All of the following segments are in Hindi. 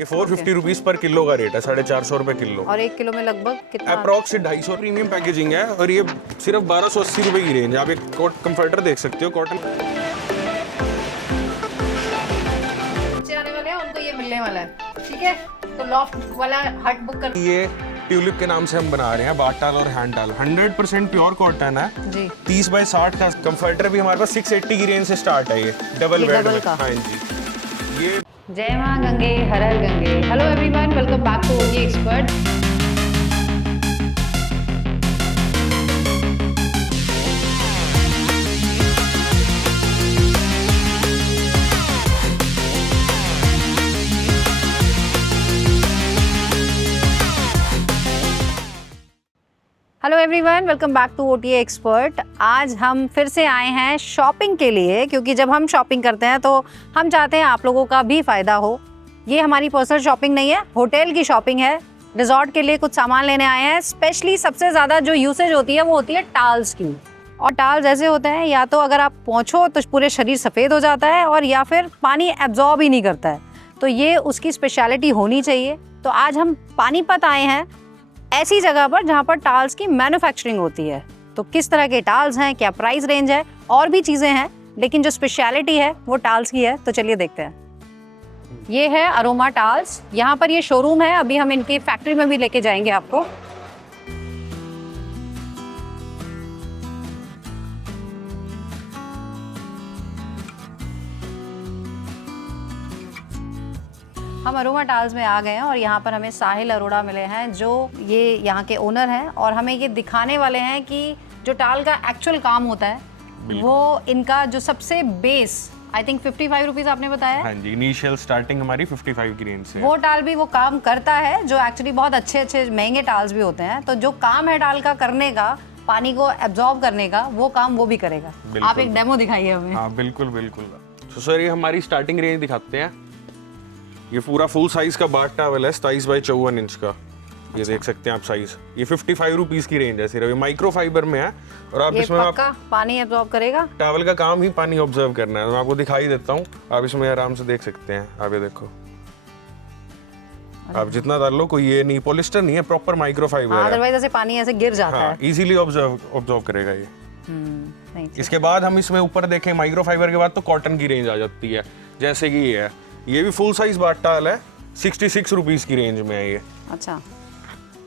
ये 450 रुपीज पर किलो का रेट है, 450 रुपए किलो। और 1 किलो में लगभग कितना? अप्रॉक्स 250 प्रीमियम पैकेजिंग है और ये सिर्फ 1280 रुपए की रेंज है। आप एक कंफर्टर देख सकते हो कॉटन। बच्चे आने वाले हैं, उनको ये मिलने वाला है, ठीक है? तो लॉफ्ट वाला हट बुक कर। ये ट्यूलिप के नाम से हम बना रहे हैं, बाटाल और हैंडटाल, 100% प्योर कॉटन है जी। 30 बाय 60 का कंफर्टर भी हमारे पास 680 की रेंज से स्टार्ट है। ये डबल बेड में। हाँ जी। ये जय मां गंगे, हर हर Gange. Hello everyone, welcome back to OT expert. Hello everyone, welcome back to OT expert. आज हम फिर से आए हैं शॉपिंग के लिए, क्योंकि जब हम शॉपिंग करते हैं तो हम चाहते हैं आप लोगों का भी फ़ायदा हो। ये हमारी पर्सनल शॉपिंग नहीं है, होटल की शॉपिंग है। रिजॉर्ट के लिए कुछ सामान लेने आए हैं। स्पेशली सबसे ज़्यादा जो यूसेज होती है वो होती है टाल्स की। और टाल्स ऐसे होते हैं, या तो अगर आप पहुँचो तो पूरे शरीर सफ़ेद हो जाता है, और या फिर पानी एब्जॉर्ब ही नहीं करता है। तो ये उसकी स्पेशलिटी होनी चाहिए। तो आज हम पानीपत आए हैं, ऐसी जगह पर जहाँ पर टाल्स की मैन्युफैक्चरिंग होती है। तो किस तरह के टाल्स हैं, क्या प्राइस रेंज है, और भी चीज़ें हैं, लेकिन जो स्पेशलिटी है वो टाल्स की है। तो चलिए देखते हैं। ये है अरोमा टाल्स। यहाँ पर ये शोरूम है, अभी हम इनकी फैक्ट्री में भी लेके जाएंगे आपको। हम अरोमा टाल्स में आ गए हैं और यहाँ पर हमें साहिल अरोड़ा मिले हैं, जो ये यहाँ के ओनर हैं, और हमें ये दिखाने वाले हैं कि जो टाल का एक्चुअल काम होता है वो इनका जो सबसे बेस, आई थिंक 55 रुपीज़ आपने बताया। हाँ जी, इनिशियल स्टार्टिंग हमारी 55 की रेंज से। वो टाल भी वो काम करता है जो एक्चुअली बहुत अच्छे महंगे टाल्स भी होते हैं। तो जो काम है टाल का करने का, पानी को एब्जॉर्ब करने का, वो काम वो भी करेगा। आप एक डेमो दिखाइए हमें। हाँ बिल्कुल बिल्कुल। तो सर ये हमारी स्टार्टिंग रेंज दिखाते हैं। ये पूरा फुल साइज का बाथ टॉवल है, 27 बाई 54 इंच का। ये देख सकते हैं आप साइज। ये 55 रुपीज की रेंज है सिर्फ। ये माइक्रो फाइबर में है और आप इसमें आप पानी एब्जॉर्ब करेगा। टॉवल का काम ही पानी ऑब्जर्व करना है। मैं आपको दिखाई देता हूँ, आप इसमें आराम से देख सकते हैं। आप ये देखो, आप जितना डाल लो, कोई ये नहीं, पॉलिस्टर नहीं है, प्रॉपर माइक्रो फाइबर है। अदरवाइज ऐसे पानी ऐसे गिर जाता है। इजीली ऑब्जर्व करेगा ये। नहीं, इसके बाद हम इसमें ऊपर देखें माइक्रो फाइबर के बाद तो कॉटन की रेंज आ जाती है। जैसे कि ये है, ये भी फुल साइज बाथ टॉवल है, 66 रुपीज की रेंज में है ये। अच्छा।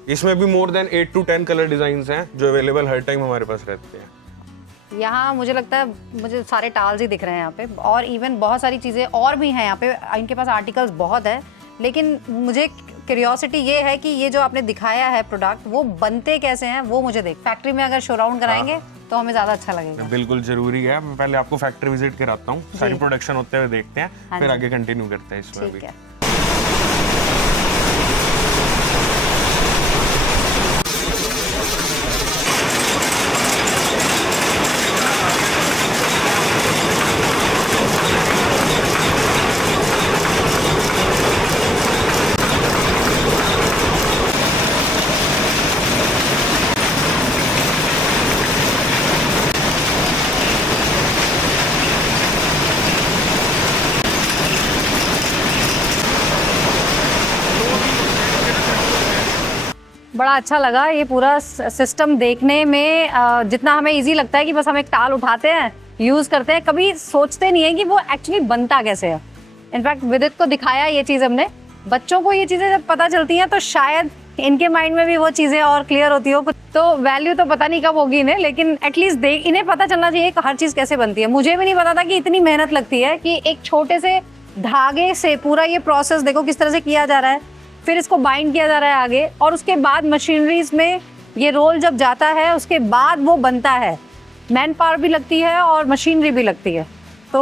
इसमें भी more than 8 to 10 colour design हैं जो अवेलेबल हर टाइम हमारे पास रहते हैं। यहाँ मुझे लगता है मुझे सारे टाल्स ही दिख रहे हैं यहाँ पे, और इवन बहुत सारी चीज़ें और भी हैं यहाँ पे। इनके पास आर्टिकल्स बहुत है, लेकिन मुझे क्यूरियोसिटी ये है कि ये जो आपने दिखाया है प्रोडक्ट, वो बनते कैसे हैं वो मुझे देख। फैक्ट्री में अगर शो राउंड कराएंगे तो हमें ज़्यादा अच्छा लगेगा। बिल्कुल जरूरी है। मैं पहले आपको फैक्ट्री विजिट कराता हूँ, सारी प्रोडक्शन होते हुए देखते हैं, फिर आगे कंटिन्यू करते हैं इसमें भी। बड़ा अच्छा लगा ये पूरा सिस्टम देखने में। जितना हमें इजी लगता है कि बस हम एक टाल उठाते हैं, यूज़ करते हैं, कभी सोचते नहीं है कि वो एक्चुअली बनता कैसे है। इनफैक्ट विदित को दिखाया ये चीज़ हमने। बच्चों को ये चीज़ें जब पता चलती हैं तो शायद इनके माइंड में भी वो चीज़ें और क्लियर होती हो। तो वैल्यू तो पता नहीं कब होगी इन्हें, लेकिन एटलीस्ट इन्हें पता चलना चाहिए कि हर चीज़ कैसे बनती है। मुझे भी नहीं पता था कि इतनी मेहनत लगती है कि एक छोटे से धागे से पूरा ये प्रोसेस देखो किस तरह से किया जा रहा है, फिर इसको बाइंड किया जा रहा है आगे, और उसके बाद मशीनरीज में ये रोल जब जाता है उसके बाद वो बनता है। मैन पावर भी लगती है और मशीनरी भी लगती है। तो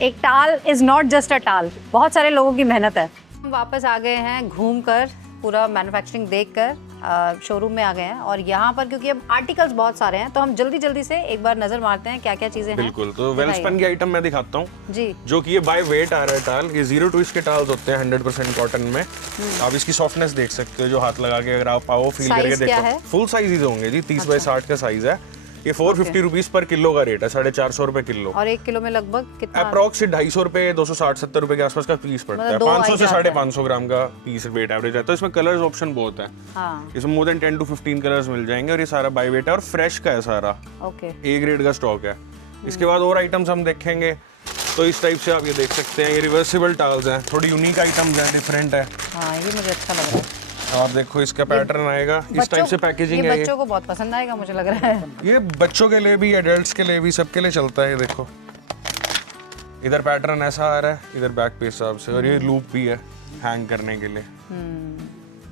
एक टाल इज़ नॉट जस्ट अ टाल, बहुत सारे लोगों की मेहनत है। हम वापस आ गए हैं घूमकर, पूरा मैन्युफैक्चरिंग देखकर शोरूम में आ गए हैं। और यहाँ पर क्योंकि अब आर्टिकल्स बहुत सारे हैं तो हम जल्दी से एक बार नजर मारते हैं क्या क्या चीजें हैं। बिल्कुल। तो वेलस्पन की आइटम मैं दिखाता हूँ जी, जो कि ये बाय वेट आ रहा है टाल। ये 0 twist के टाल्स होते हैं 100% कॉटन में। आप इसकी सॉफ्टनेस देख सकते हो, जो हाथ लगा के अगर आप पाओ फील करके देखो। फुल साइज होंगे जी, 30 बाय 60 का साइज है। ये 450 रुपीज पर किलो का रेट है, 450 रुपए किलो। और 1 किलो में लगभग कितना? अप्रॉक्स 250 रुपए 260-70 रुपए के आसपास का पीस पड़ता है। मतलब 500 से दो 550 ग्राम का पीस वेट एवरेज है। तो इसमें कलर्स ऑप्शन बहुत है, हाँ इसमें मोर देन 10 to 15 कलर्स मिल जाएंगे। और ये सारा बाई वेट है और फ्रेश का है सारा, ओके। ए ग्रेड का स्टॉक है। इसके बाद और आइटम्स हम देखेंगे तो इस टाइप से आप ये देख सकते हैं, ये रिवर्सिबल टावल्स हैं, थोड़ी यूनिक आइटम्स हैं, डिफरेंट है। हाँ ये मुझे अच्छा लग रहा है। आप देखो इसका पैटर्न आएगा, इस टाइप से पैकेजिंग है। बच्चों को बहुत पसंद आएगा मुझे लग रहा है। ये बच्चों के लिए भी, एडल्ट्स के लिए भी, सबके लिए चलता है। ये देखो इधर पैटर्न ऐसा आ रहा है, इधर बैक पे हिसाब से, और ये लूप भी है हैंग करने के लिए।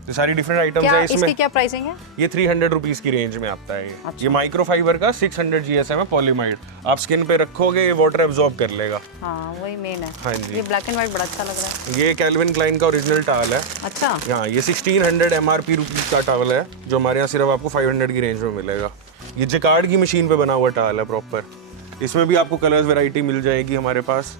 ये सारी डिफरेंट आइटम्स क्या है इसमें। इसकी क्या प्राइसिंग है? ये 300 रुपीज की रेंज में आता है। ये माइक्रो फाइबर का 600 GSM है पॉलीमाइड। आप स्किन पे रखोगे ये वाटर एब्जॉर्ब कर लेगा। हाँ वही मेन है। हाँ जी। ये ब्लैक एंड व्हाइट बड़ा अच्छा लग रहा है। ये कैल्विन क्लाइन का ओरिजिनल टावल है। अच्छा। हाँ, ये 1600 MRP रुपीज का टावल है, जो हमारे यहाँ सिर्फ आपको 500 की रेंज में मिलेगा। ये जिकार्ड की मशीन पे बना हुआ टावल है प्रॉपर। इसमें भी आपको कलर्स वैरायटी मिल जाएगी हमारे पास।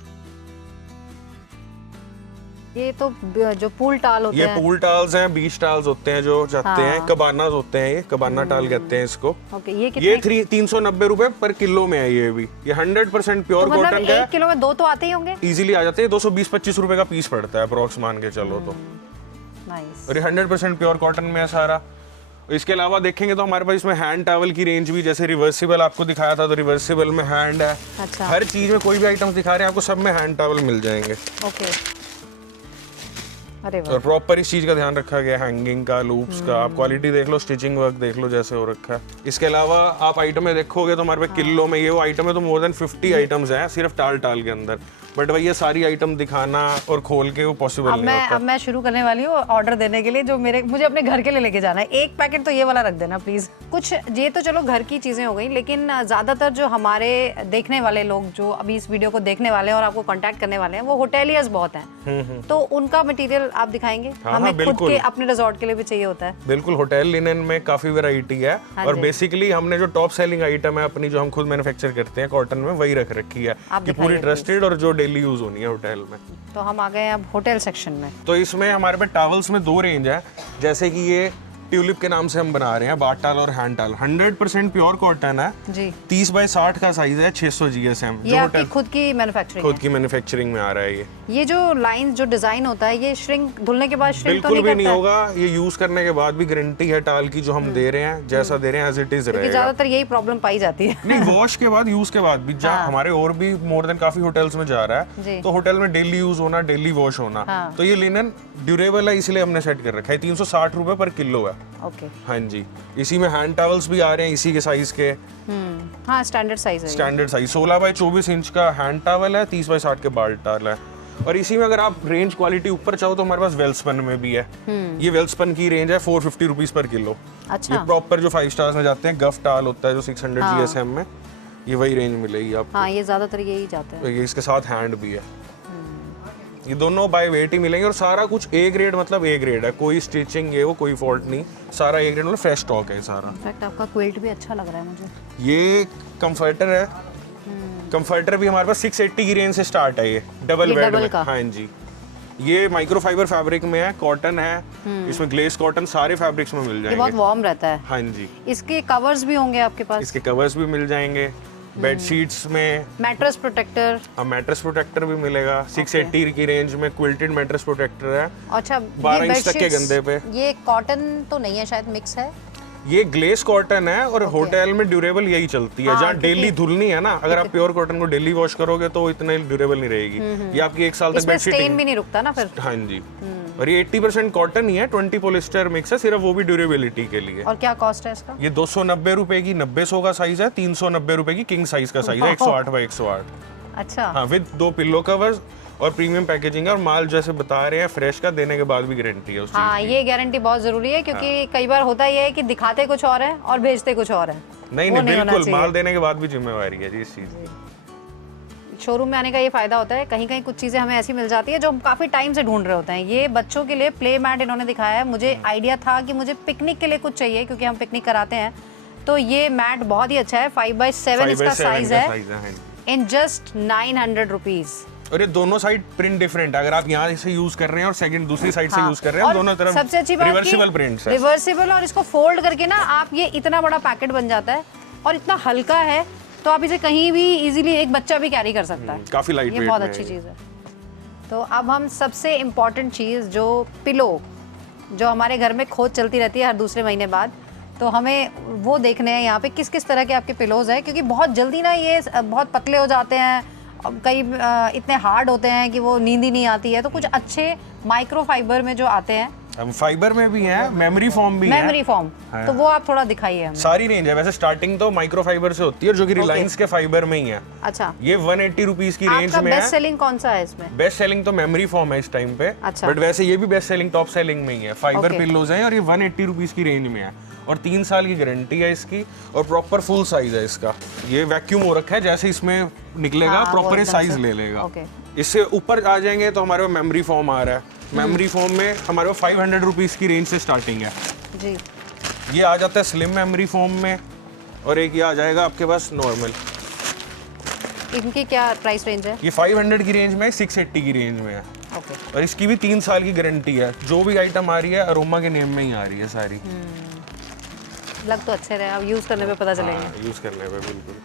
ये तो जो पूल टाल होते ये हैं। पूल टाल्स हैं, बीच टाल्स होते हैं जो जाते हैं, कबानास होते हैं, ये कबाना टाल कहते हैं इसको। ओके, ये कितने? ये 390 रुपए पर किलो में है। ये भी ये 100% प्योर तो मतलब कॉटन का 1 किलो में 2 तो आते ही होंगे। इजीली आ जाते हैं। 220-25 रुपए का पीस पड़ता है अप्रोक्स, मान के चलो तो। नाइस। और ये 100% प्योर कॉटन में है सारा। इसके अलावा देखेंगे तो हमारे पास इसमें हैंड टॉवल की रेंज भी, जैसे रिवर्सिबल आपको दिखाया था तो रिवर्सिबल में हैंड है। अच्छा। हर चीज में कोई भी आइटम्स दिखा रहे हैं आपको, सब में हैंड टॉवल मिल जाएंगे। ओके। अरे वाह। और प्रॉपर इस चीज का ध्यान रखा गया, हैंगिंग का, लूप्स का। आप क्वालिटी देख लो, स्टिचिंग वर्क देख लो जैसे हो रखा है। इसके अलावा आप आइटम में देखोगे तो हमारे पे किलो में ये वो आइटम है तो मोर देन 50 आइटम्स हैं सिर्फ टाल टाल के अंदर। बट भैया सारी आइटम दिखाना और खोल के वो पॉसिबल नहीं होता। अब मैं शुरू करने वाली हूँ ऑर्डर देने के लिए, जो मुझे अपने घर के लिए लेके जाना है। 1 पैकेट तो ये वाला रख देना प्लीज। कुछ ये तो चलो घर की चीजें हो गई, लेकिन ज्यादातर जो हमारे देखने वाले लोग जो अभी इस वीडियो को देखने वाले हैं और आपको कांटेक्ट करने वाले हैं, वो होटेलियर्स बहुत हैं। तो उनका मटेरियल आप दिखाएंगे? हमें खुद के अपने रिजॉर्ट के लिए भी चाहिए होता है। बिल्कुल, होटल लिनन में काफी वैरायटी है। और बेसिकली हमने जो टॉप सेलिंग आइटम है अपनी, जो हम खुद मैन्युफैक्चर करते हैं कॉटन में, वही रख रखी है कि पूरी ट्रस्टेड और जो डेली यूज होनी है होटल में। तो हम आ गए अब होटल सेक्शन में। तो इसमें हमारे पे टॉवल्स में 2 रेंज है, जैसे कि ये ट्यूलिप के नाम से हम बना रहे हैं, बाट टाल और हैंड टाल। 100% प्योर कॉटन है जी। 30 बाय 60 का साइज है, 600 GSM। ये आपकी खुद की मैन्युफैक्चरिंग खुद की मैन्युफैक्चरिंग में आ रहा है। ये जो लाइन जो डिजाइन होता है, ये श्रिंक धुलने के बाद श्रिंक तो बिल्कुल भी नहीं करता होगा। ये यूज करने के बाद भी गारंटी है टाल की, जो हम दे रहे हैं जैसा दे रहे हैं एज इट इज है? रहेगा। ज्यादातर यही प्रॉब्लम पाई जाती है। नहीं, वॉश के बाद, यूज के बाद भी हमारे और भी मोर देन काफी होटल्स में जा रहा है। तो होटल में डेली यूज होना, डेली वॉश होना। तो ये लिनन ड्यूरेबल है, इसलिए हमने सेट कर रखा है। 360 रुपए पर किलो है। ओके। हाँ जी। इसी में हैंड टॉवल्स भी आ रहे हैं इसी के साइज के। हाँ, स्टैंडर्ड साइज है। स्टैंडर्ड साइज 16 बाय 24 इंच का हैंड टॉवल है, 30 बाय 60 के बाल टाल है। और इसी में अगर आप रेंज क्वालिटी ऊपर चाहो तो हमारे पास वेल्सपन में भी है। ये वेल्सपन की रेंज है 450 रुपीज पर किलो। अच्छा। ये प्रॉपर जो 5 स्टार्स में जाते हैं, गफ टाल होता है जो 600 GSM में, ये वही रेंज मिलेगी आपको। हाँ, ये ज्यादातर यही जाते हैं। ये इसके साथ हैंड भी है। ये दोनों बाय वेट ही मिलेंगे और सारा कुछ ए ग्रेड, मतलब ए ग्रेड है, कोई स्टिचिंग है वो कोई फॉल्ट नहीं, सारा ए ग्रेड, मतलब फ्रेश स्टॉक है सारा। इनफैक्ट आपका क्विल्ट भी अच्छा लग रहा है मुझे। ये कंफर्टर है। कंफर्टर भी हमारे पास 680 की रेंज से स्टार्ट है। ये डबल बेड में। हाँ जी। ये माइक्रो फाइबर फैब्रिक में है, कॉटन है, इसमें ग्लेस कॉटन सारे फैब्रिक्स में मिल जाएंगे। ये बहुत वार्म रहता है। हाँ जी। इसके कवर्स भी होंगे आपके पास? इसके कवर्स भी मिल जाएंगे। बेडशीट्स में मैट्रेस प्रोटेक्टर। हाँ, मैट्रेस प्रोटेक्टर भी मिलेगा। 680 की रेंज में क्विल्टेड मैट्रेस प्रोटेक्टर है। अच्छा, 12 इंच तक के गंदे पे। ये कॉटन तो नहीं है शायद, मिक्स है। ये ग्लेस कॉटन है और होटल में ड्यूरेबल यही चलती है। जहाँ डेली धुलनी है ना, अगर आप प्योर कॉटन को डेली वॉश करोगे तो इतने ड्यूरेबल नहीं रहेगी। ये आपकी 1 साल तक बेडशीट स्टेन भी नहीं रुकता ना फिर। हाँ जी। और ये 80% कॉटन ही है, 20 पॉलिस्टर मिक्स है, सिर्फ वो भी ड्यूरेबिलिटी के लिए। और क्या कॉस्ट है इसका? ये 290 रुपए की 90-100 का साइज है, 390 रुपए की किंग साइज का साइज है, 108 बाय 108। अच्छा। हाँ, विद 2 पिलो कवर्स और प्रीमियम पैकेजिंग है। और माल जैसे बता रहे हैं फ्रेश का, देने के बाद भी गारंटी है उस चीज हाँ, ये गारंटी बहुत जरूरी है, क्योंकि कई बार होता ये है कि दिखाते कुछ और है और भेजते कुछ और है। नहीं, बिल्कुल माल देने के बाद भी जिम्मेवारी है जी इस चीज की। शोरूम में आने का ये फायदा होता है, कहीं कहीं कुछ चीजें हमें ऐसी मिल जाती है जो हम काफी टाइम से ढूंढ रहे होते हैं। ये बच्चों के लिए प्ले मैट इन्होंने दिखाया है। मुझे आइडिया था कि मुझे पिकनिक के लिए कुछ चाहिए, क्योंकि हम पिकनिक कराते हैं। तो ये मैट बहुत ही अच्छा है, 5x7 इसका साइज है, इन जस्ट 900 रुपीज। और ये दोनों साइड प्रिंट डिफरेंट है। अगर आप यहाँ से यूज कर रहे हैं और सेकंड दूसरी साइड से यूज कर रहे हैं, दोनों तरफ सबसे अच्छी बात रिवर्सिबल प्रिंट्स है। रिवर्सिबल, और इसको फोल्ड करके ना आप, ये इतना बड़ा पैकेट बन जाता है और इतना हल्का है तो आप इसे कहीं भी इजीली एक बच्चा भी कैरी कर सकता है। काफी लाइट ये वेट बहुत में अच्छी है। चीज़ है। तो अब हम सबसे इम्पॉर्टेंट चीज़ जो पिलो, जो हमारे घर में खोज चलती रहती है हर दूसरे महीने बाद, तो हमें वो देखने हैं यहाँ पे किस किस तरह के आपके पिलोज हैं, क्योंकि बहुत जल्दी ना ये बहुत पतले हो जाते हैं, कई इतने हार्ड होते हैं कि वो नींद ही नहीं आती है। तो कुछ अच्छे माइक्रो फाइबर में जो आते हैं, हम फाइबर में भी हैं, मेमोरी फॉर्म भी है, मेमोरी फॉर्म, तो वो आप थोड़ा दिखाइए हमें। सारी रेंज है। वैसे स्टार्टिंग तो माइक्रो फाइबर से होती है, जो कि रिलायंस के फाइबर में ही है। अच्छा, ये 180 रुपीज की रेंज आपका में बेस्ट है। सेलिंग कौन सा है इसमें? बेस्ट सेलिंग तो मेमोरी फॉर्म है इस टाइम पे, अच्छा। बट वैसे ये भी बेस्ट सेलिंग टॉप सेलिंग में ही है। Fibre Okay. पिल्लोज हैं और ये 180 रुपीज की रेंज में है और 3 साल की गारंटी है इसकी और प्रॉपर फुल साइज है इसका। ये वैक्यूम हो रखा है, जैसे इसमें निकलेगा हाँ, वो प्रॉपर एकदम साइज से। ले लेगा। Okay. इससे ऊपर आ जाएंगे तो हमारे पास मेमोरी फॉर्म आ रहा है। मेमोरी फॉर्म में हमारे पास 500 रुपीज की रेंज से स्टार्टिंग है। जी, ये आ जाता है स्लिम मेमोरी फॉर्म में और एक ये आ जाएगा आपके पास नॉर्मल। इनकी क्या प्राइस रेंज है? ये 500 की रेंज में है, 680 की रेंज में है ओके, और इसकी भी 3 साल की गारंटी है। जो भी आइटम आ रही है अरोमा के नेम में ही आ रही है सारी। लग तो अच्छे रहे, अब यूज़ करने पे पता चलेगा। यूज करने पे बिल्कुल।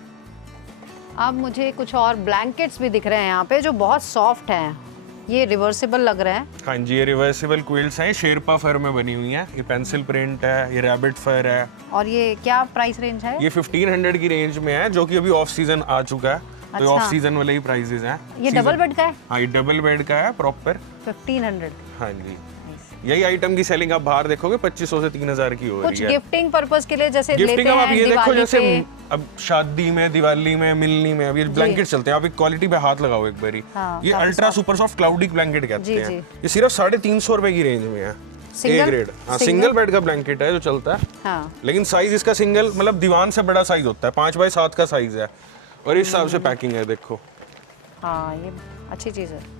अब मुझे कुछ और ब्लैंकेट्स भी दिख रहे हैं यहाँ पे जो बहुत सॉफ्ट हैं, ये रिवर्सिबल लग रहे हैं। हाँ जी, ये रिवर्सिबल क्विल्ट्स हैं, शेरपा फर में बनी हुई हैं। ये पेंसिल प्रिंट है, ये रैबिट फर है। और ये क्या प्राइस रेंज है? ये 1500 की रेंज में है, जो कि अभी ऑफ सीजन आ चुका है। तो अच्छा। ऑफ सीजन वाले ही प्राइसेस हैं। ये डबल बेड का है? हाँ, ये डबल बेड का है प्रॉपर। 1500। हाँ जी, यही आइटम की सेलिंग आप बाहर देखोगे 2500 से 3000 की हो कुछ रही है। गिफ्टिंग पर्पस के लिए जैसे गिफ्टिंग लेते अब आप हैं ये देखो, दिवाली जैसे पे। अब शादी में, दिवाली में, मिलनी में अब ये ब्लैंकेट चलते हैं। आप एक क्वालिटी पे हाथ लगाओ एक बारी। हाँ, ये काफी ultra super soft cloudy blanket कहते जी, हैं। जी। ये सिर्फ 350 रुपए की रेंज में है। A grade. हाँ, सिंगल बेड का ब्लैंकेट है जो चलता है। हाँ, लेकिन साइज इसका सिंगल, मतलब दीवान से बड़ा साइज होता है, 5x7 का साइज है और इस हिसाब से पैकिंग है। देखो, हाँ, ये अच्छी चीज़ है।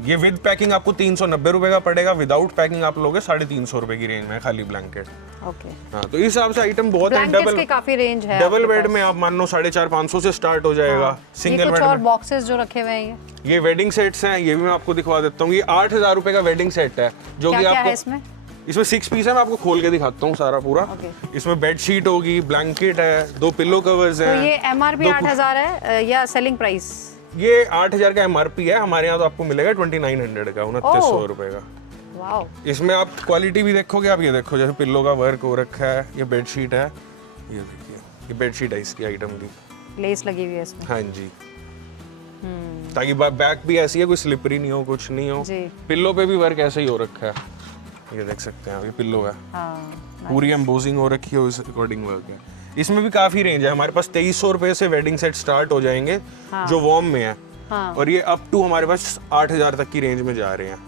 ये विद पैकिंग आपको 390 रुपए का पड़ेगा, विदाउट पैकिंग आप लोगे 350 रुपए की रेंज में है खाली ब्लैंकेट। ओके, हाँ, तो इस हिसाब से आइटम बहुत है। ब्लैंकेट्स की काफी रेंज है। डबल आपके बेड पास। में आप मान लो 450-500 से स्टार्ट हो जाएगा। ये सिंगल कुछ बेड और में बॉक्सेस जो रखे हुए हैं ये वेडिंग सेट्स हैं, ये भी मैं आपको दिखवा देता हूँ। ये 8000 रुपए का वेडिंग सेट है, जो कि क्या है आपको इसमें? इसमें 6 पीस है। मैं आपको खोल के दिखाता हूँ सारा पूरा। Okay. इसमें बेडशीट होगी, ब्लैंकेट है, 2 पिल्लो कवर्स तो हैं। ये एमआरपी 8000 है या सेलिंग प्राइस? ये 8000 का एमआरपी है, हमारे यहाँ तो आपको मिलेगा 2900 का, 2900 रुपए का। वाओ, इसमें आप क्वालिटी भी देखोगे। आप ये देखो, जैसे पिल्लो का वर्क हो रखा है, ये बेडशीट है, ये देखिए, ये बेडशीट है इसकी आइटम की। लेस लगी हुई है इसमें। हाँ जी, ताकि बैक भी ऐसी है, कोई स्लिपरी नहीं हो, कुछ नहीं हो। जी। पिल्लो पे भी वर्क ऐसे ही हो रखा है, ये देख सकते हैं आप। ये पिल्लो है, हाँ, पूरी एम्बोजिंग हो रखी है, उस अकॉर्डिंग वर्क है। इसमें भी काफी रेंज है। हमारे पास 2300 रुपए से वेडिंग सेट स्टार्ट हो जाएंगे, जो वॉर्म में है। हाँ। और ये अप टू हमारे पास 8000 तक की रेंज में जा रहे हैं।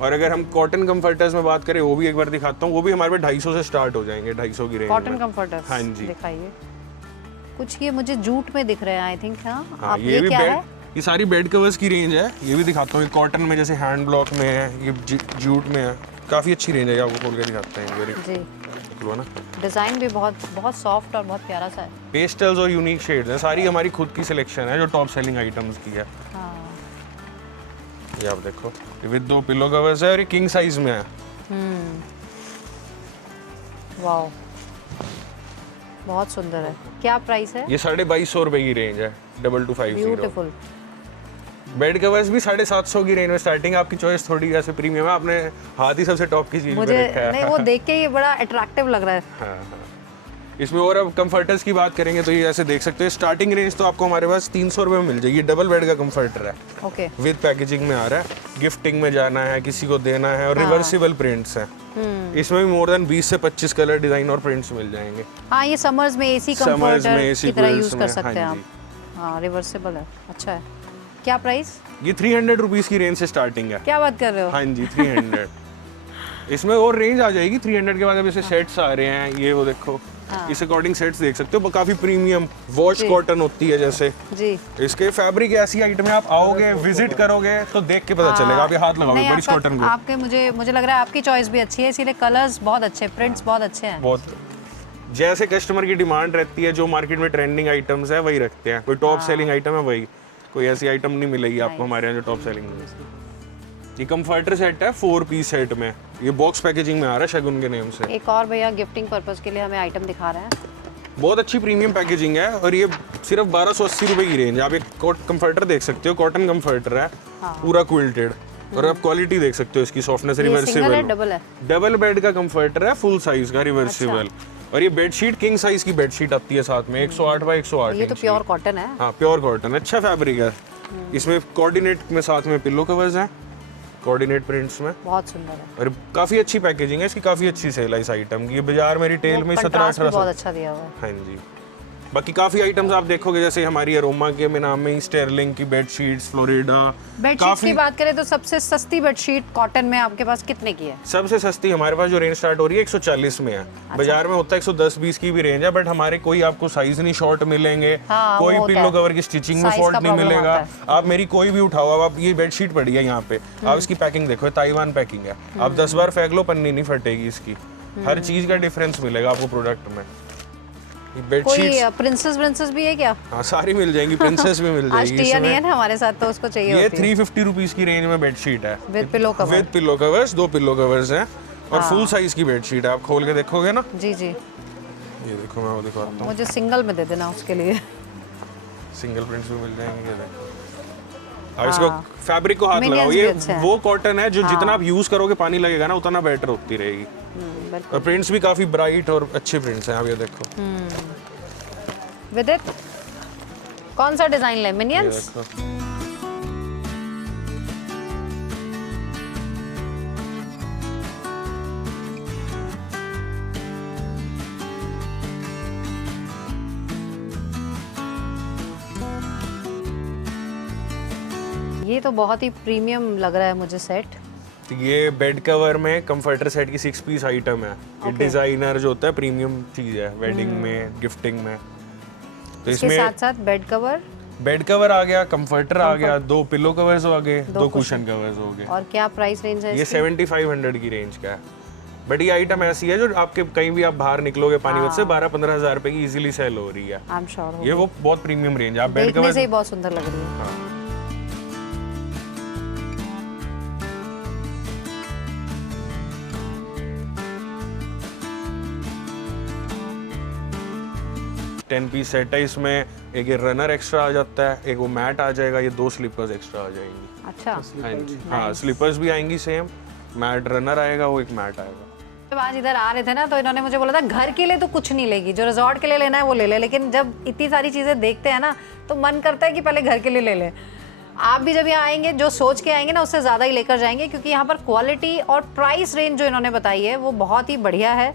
और अगर हम कॉटन कंफर्टर्स में बात करें, वो भी एक बार दिखाता हूँ। वो भी हमारे पास 250 से स्टार्ट हो जाएंगे, 250 की रेंज कॉटन में। कंफर्टर्स। हाँ जी। दिखाइए कुछ। ये मुझे जूट में दिख रहे हैं, आई थिंक। हाँ, हाँ, आप ये भी क्या बेड, है? ये सारी बेड कवर्स की रेंज है। ये भी दिखाता हूँ। ये कॉटन में, जैसे हैंड ब्लॉक में है, ये जूट में है। काफी अच्छी रेंज है, ये आपको खोल के दिखाते हैं एक बारी। जी, देख लो ना, डिजाइन भी बहुत बहुत सॉफ्ट और बहुत प्यारा सा है। पेस्टल्स और यूनिक शेड्स हैं। सारी हमारी खुद की सिलेक्शन है, जो टॉप सेलिंग आइटम्स की है। हाँ, ये आप देखो, ये विद 2 पिलो कवर्स है और ये किंग साइज में है। वाओ, बहुत सुंदर है। क्या प्राइस है? ये 2250 रुपए की रेंज है, 2250। ब्यूटीफुल। बेड कवर्स भी 750 की रेंज में स्टार्टिंग। आपकी चॉइस थोड़ी ऐसे प्रीमियम है, आपने हाथ ही सबसे टॉप की चीज पे मुझे रखा है। नहीं, वो देख के ये बड़ा अट्रैक्टिव लग रहा है। हाँ, हाँ। इसमें और अब कंफर्टर्स की बात करेंगे तो ये ऐसे देख सकते हो, स्टार्टिंग रेंज तो आपको हमारे पास 300 रुपए में मिल जाएगी। डबल बेड का कंफर्टर है, ओके। विद पैकेजिंग में आ रहा है। गिफ्टिंग में जाना है, किसी को देना है, और रिवर्सिबल प्रिंट्स हैं। इसमें भी मोर देन 20 से 25 कलर, डिजाइन और प्रिंट्स मिल जाएंगे। हाँ, ये समर्स में एसी Summers में कंफर्टर AC की तरह quilts यूज कर में, सकते हैं हाँ आप। हाँ, रिवर्सिबल है, अच्छा है। क्या प्राइस? ये 300 रुपीज की रेंज से स्टार्टिंग है। क्या बात कर रहे हो? हाँ जी, 300। इसमें और रेंज आ जाएगी 300 के बाद। अब इसे सेट्स आ रहे हैं, ये वो देखो, इस अकॉर्डिंग सेट्स देख सकते हो। काफी प्रीमियम वॉश कॉटन होती है जैसे। जी, इसके फैब्रिक ऐसी आइटम है, आप आओगे, विजिट करोगे तो देख के पता चलेगा। आप ये हाथ लगाओगे नहीं, बड़ी कॉटन को। आपके मुझे लग रहा है आपकी चॉइस भी अच्छी है, इसीलिए कलर्स बहुत अच्छे, प्रिंट्स बहुत अच्छे हैं। बहुत, जैसे कस्टमर की डिमांड रहती है, जो मार्केट में ट्रेंडिंग आइटम्स है वही रखते हैं। कोई टॉप सेलिंग आइटम है वही, कोई ऐसी आइटम नहीं मिलेगी आपको हमारे यहाँ जो टॉप सेलिंग है। ये कंफर्टर सेट है 4 पीस सेट में, ये बॉक्स पैकेजिंग में आ रहा है शगुन के नेम से। एक और भैया गिफ्टिंग पर्पस के लिए हमें आइटम दिखा रहे हैं। बहुत अच्छी प्रीमियम पैकेजिंग है और ये सिर्फ 1280 रुपए की रेंज है। आप एक कंफर्टर देख सकते हो, कॉटन कंफर्टर है, पूरा क्विल्टेड। और आप क्वालिटी देख सकते हो इसकी, सॉफ्टनेस सिंगल है रिवर्सिबल, डबल है? डबल बेड का कंफर्टर है, फुल साइज का रिवर्सिबल। और ये बेडशीट किंग साइज की बेडशीट आती है साथ में, 108 बाय 108 ये तो इंच प्योर की। कॉटन है। हाँ प्योर कॉटन, अच्छा फैब्रिक है। इसमें कोऑर्डिनेट में साथ में पिलो कवर्स हैं, कोऑर्डिनेट प्रिंट्स में। बहुत सुंदर है और काफी अच्छी पैकेजिंग है इसकी, काफी अच्छी सेल है इस आइटम की। ये बाजार में रिटेल में 17-18 बहुत अच्छा दिया हुआ है। हाँ जी। बाकी काफी आइटम्स आप देखोगे, जैसे हमारी अरोमा के में नाम में ही स्टेरलिंग की बेडशीट्स, फ्लोरिडा। बेडशीट की बात करें तो सबसे सस्ती बेडशीट कॉटन में आपके पास कितने की है? सबसे सस्ती हमारे पास जो रेंज स्टार्ट हो रही है 140 में है। बाजार में होता है 110-20 की भी रेंज है, बट हमारे कोई आपको साइज नहीं शॉर्ट मिलेंगे। हाँ, कोई वो होता पिलो है। कवर की स्टिचिंग में Size फॉल्ट का नहीं problem मिलेगा। आता आप मेरी कोई भी उठाओ, अब आप ये बेडशीट पड़ी है यहाँ पे, आप इसकी पैकिंग देखो, ताइवान पैकिंग है। आप 10 बार फेंक लो, पन्नी नहीं फटेगी इसकी। हर चीज का डिफरेंस मिलेगा आपको प्रोडक्ट में। कोई प्रिंसेस भी है क्या? हाँ सारी मिल जाएंगी, प्रिंसेस भी मिल आज जाएगी टिया नहीं है इसमें। ना हमारे साथ, तो उसको चाहिए ये होती है। 350 रुपीज की रेंज में बेडशीट है, with pillow cover. With pillow covers, 2 pillow covers हैं और फुल साइज की बेडशीट है। आप खोल के देखोगे ना, जी जी, ये देखो मैं वो दिखाता हूँ। मुझे सिंगल में दे देना उसके लिए। सिंगल प्रिंट्स भी मिल जाएंगे, ये देखो। अब इसको फैब्रिक को हाथ Minions लगाओ, भी ये अच्छे हैं। वो कॉटन है जो जितना आप यूज करोगे पानी लगेगा ना उतना बेटर होती रहेगी। बिल्कुल। और प्रिंट्स भी काफी ब्राइट और अच्छे प्रिंट्स हैं। आप ये देखो, विदित कौन सा डिजाइन ले? ये मिनियंस? देखो। ये तो बहुत ही प्रीमियम लग रहा है मुझे सेट। तो ये बेड कवर में कंफर्टर सेट की 6 पीस आइटम है। ये डिजाइनर जो होता है प्रीमियम चीज है, वेडिंग में, गिफ्टिंग में। तो इसके इसमें साथ साथ बेड कवर बेड कवर आ गया, कंफर्टर आ गया, 2 पिलो कवर्स आ गए, 2 कुशन कवर्स हो गए। और क्या प्राइस रेंज है ये इसकी? 7500 की रेंज का है। बट ये आइटम ऐसी है जो आपके कहीं भी आप बाहर निकलोगे पानीपत से 12-15 हजार रुपए की इजीली सेल हो रही है। आई एम श्योर ये वो बहुत प्रीमियम रेंज है। आप बेड देखने कवर से ही बहुत सुंदर लग रही है। 10 पीस सेट है। इसमें एक ये रनर एक्स्ट्रा आ जाता है, एक वो मैट आ जाएगा, ये 2 स्लीपर्स एक्स्ट्रा आ जाएंगी। अच्छा, हाँ जी, हाँ स्लीपर्स भी आएंगी सेम, मैट रनर आएगा, वो एक मैट आएगा। जब आज इधर आ रहे थे ना तो इन्होंने मुझे बोला था घर के लिए तो कुछ नहीं लेगी, जो रिजॉर्ट के लिए लेना है वो ले ले, लेकिन जब इतनी सारी चीज़ें देखते हैं ना तो मन करता है कि पहले घर के लिए ले लें। आप भी जब यहाँ आएंगे जो सोच के आएंगे ना उससे ज़्यादा ही लेकर जाएंगे, क्योंकि यहाँ पर क्वालिटी और प्राइस रेंज जो इन्होंने बताई है वो बहुत ही बढ़िया है।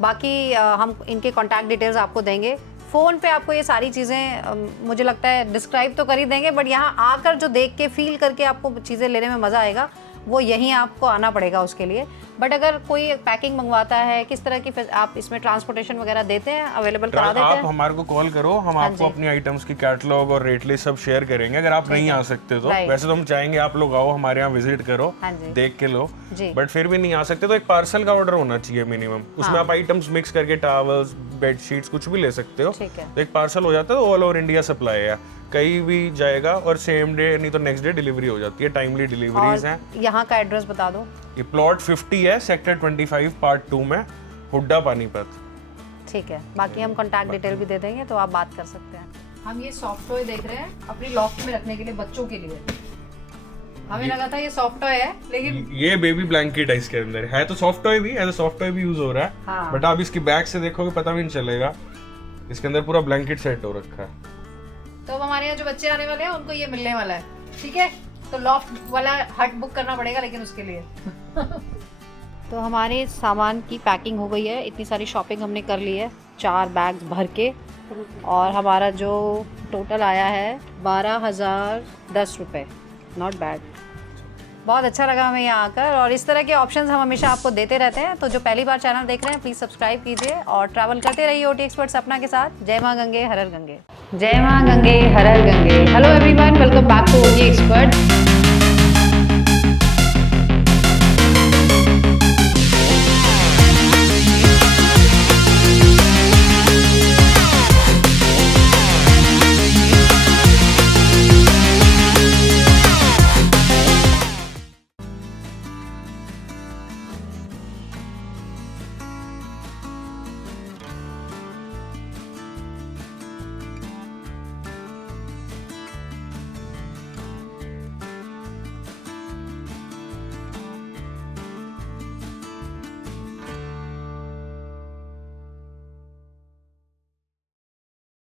बाकी हम इनके कॉन्टैक्ट डिटेल्स आपको देंगे, फ़ोन पे आपको ये सारी चीज़ें मुझे लगता है डिस्क्राइब तो कर ही देंगे, बट यहाँ आकर जो देख के फील करके आपको चीज़ें लेने में मज़ा आएगा वो यहीं आपको आना पड़ेगा उसके लिए। बट अगर कोई पैकिंग मंगवाता है, किस तरह की आप इसमें ट्रांसपोर्टेशन वगैरह देते हैं, अवेलेबल करा देते आप हैं? हमारे को कॉल करो, हम आपको अपनी आइटम्स की कैटलॉग और रेट लिस्ट सब शेयर करेंगे। अगर आप नहीं आ सकते तो वैसे तो हम चाहेंगे आप लोग आओ, हमारे यहाँ विजिट करो, देख के लो, बट फिर भी नहीं आ सकते तो एक पार्सल का ऑर्डर होना चाहिए मिनिमम। उसमें आप आइटम्स मिक्स करके टॉवल्स, बेडशीट्स कुछ भी ले सकते हो, तो एक पार्सल हो जाता है। ऑल ओवर इंडिया सप्लाई है, कहीं भी जाएगा और सेम डे नहीं तो नेक्स्ट डे डिलीवरी हो जाती है। टाइमली डिलीवरीज हैं। यहाँ का एड्रेस बता दो। ये प्लॉट 50 है, सेक्टर 25 पार्ट 2 में, हुड्डा पानीपत। ठीक है, बाकी हम कॉन्टैक्ट डिटेल भी दे देंगे तो आप बात कर सकते हैं। हम ये सॉफ्ट टॉय देख रहे हैं अपनी लॉफ्ट में रखने के लिए बच्चों के लिए। हमें लगा था ये सॉफ्ट टॉय है, लेकिन ये बेबी ब्लैंकेट है इसके अंदर। है तो सॉफ्ट टॉय भी, एज अ सॉफ्ट टॉय भी यूज हो रहा है। हाँ। बट आप इसकी बैक से देखोगे पता भी नहीं चलेगा, इसके अंदर पूरा ब्लैंकेट सेट हो रखा है। तो अब हमारे यहाँ जो बच्चे आने वाले हैं उनको ये मिलने वाला है, ठीक है? तो लॉफ्ट वाला हट बुक करना पड़ेगा लेकिन उसके लिए। तो हमारे सामान की पैकिंग हो गई है, इतनी सारी शॉपिंग हमने कर ली है 4 बैग्स भर के, और हमारा जो टोटल आया है 12,010 रुपये। नॉट बैड, बहुत अच्छा लगा हमें यहाँ आकर। और इस तरह के ऑप्शंस हम हमेशा आपको देते रहते हैं, तो जो पहली बार चैनल देख रहे हैं प्लीज़ सब्सक्राइब कीजिए और ट्रैवल करते रहिए ओटी एक्सपर्ट सपना के साथ। जय माँ गंगे हर हर गंगे। जय माँ गंगे हर हर Gange. Hello everyone, welcome back to OT expert.